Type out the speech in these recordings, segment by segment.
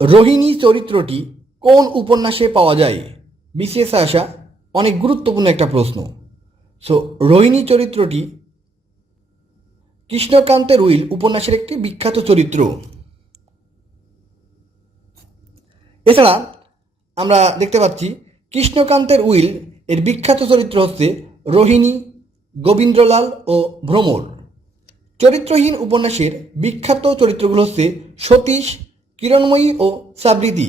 রোহিণী চরিত্রটি কোন উপন্যাসে পাওয়া যায়? বিসিএসে আসা অনেক গুরুত্বপূর্ণ একটা প্রশ্ন। সো রোহিণী চরিত্রটি কৃষ্ণকান্তের উইল উপন্যাসের একটি বিখ্যাত চরিত্র। এছাড়া আমরা দেখতে পাচ্ছি কৃষ্ণকান্তের উইল এর বিখ্যাত চরিত্র হচ্ছে রোহিণী, গোবিন্দ্রলাল ও ভ্রমর। চরিত্রহীন উপন্যাসের বিখ্যাত চরিত্রগুলো হচ্ছে সতীশ, কিরণময়ী ও সাবৃতি।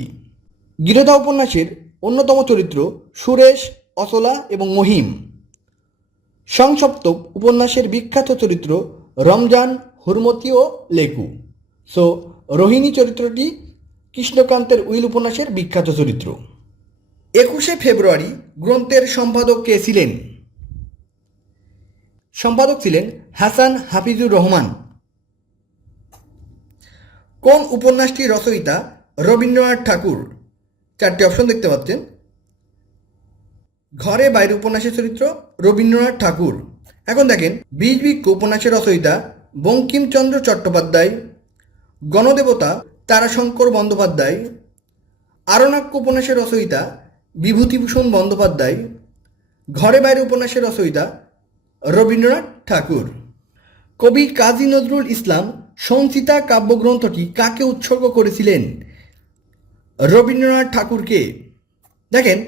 গীরধা উপন্যাসের অন্যতম চরিত্র সুরেশ, অচলা এবং মহিম। সংসপ্তক উপন্যাসের বিখ্যাত চরিত্র রমজান, হুরমতি ও লেকু। সো রোহিণী চরিত্রটি কৃষ্ণকান্তের উইল উপন্যাসের বিখ্যাত চরিত্র। 21শে ফেব্রুয়ারি গ্রন্থের সম্পাদক কে ছিলেন? সম্পাদক ছিলেন হাসান হাফিজুর রহমান। কোন উপন্যাসটি রচয়িতা রবীন্দ্রনাথ ঠাকুর? চারটি অপশন দেখতে পাচ্ছেন। ঘরে বাইরে উপন্যাসের চরিত্র রবীন্দ্রনাথ ঠাকুর। এখন দেখেন বীজবৃক্ষ উপন্যাসের রচয়িতা বঙ্কিমচন্দ্র চট্টোপাধ্যায়, গণদেবতা তারাশঙ্কর বন্দ্যোপাধ্যায়, আরণ্যক উপন্যাসের রচয়িতা বিভূতিভূষণ বন্দ্যোপাধ্যায়, ঘরে বাইরে উপন্যাসের রচয়িতা রবীন্দ্রনাথ ঠাকুর। কবি কাজী নজরুল ইসলাম সংচিতা কাব্যগ্রন্থটি কাকে উৎসর্গ করেছিলেন? রবীন্দ্রনাথ ঠাকুরকে। দেখেন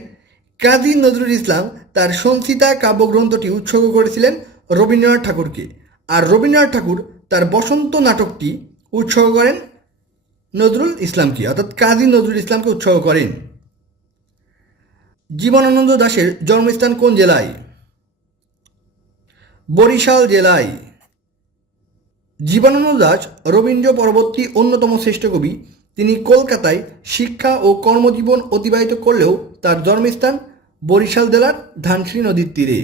কাজী নজরুল ইসলাম তার সংচিতা কাব্যগ্রন্থটি উৎসর্গ করেছিলেন রবীন্দ্রনাথ ঠাকুরকে, আর রবীন্দ্রনাথ ঠাকুর তার বসন্ত নাটকটি উৎসর্গ করেন নজরুল ইসলামকে, অর্থাৎ কাজী নজরুল ইসলামকে উৎসর্গ করেন। জীবনানন্দ দাশের জন্মস্থান কোন জেলায়? বরিশাল জেলায়। জীবনানন্দ দাশ রবীন্দ্র পরবর্তী অন্যতম শ্রেষ্ঠ কবি। তিনি কলকাতায় শিক্ষা ও কর্মজীবন অতিবাহিত করলেও তার জন্মস্থান বরিশাল জেলার ধানসিঁড়ি নদীর তীরে।